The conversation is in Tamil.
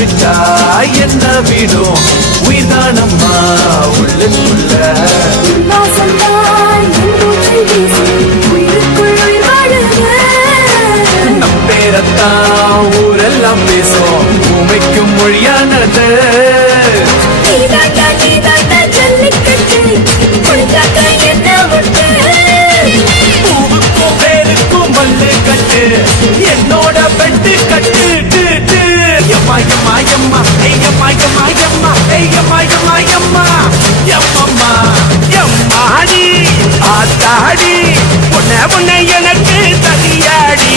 விட்டா என்ன வீடும் உயிர்தானம்மா உள்ளுக்குள்ள நம் பேரத்தான் ஊரெல்லாம் பேசும் உமைக்கும் மொழியானது பூவுக்கும் பேருக்கும் மல்லு கட்டு என்னோட பெட்டு கட்டு எம்மா எம்மா எம்மா ஐயம்மா எம்மா எம்மா ஐயம்மா எம்மா எம்மா எம்மம்மா எம்மாடி ஆத்தாடி உன்னை எனக்கு தனியாடி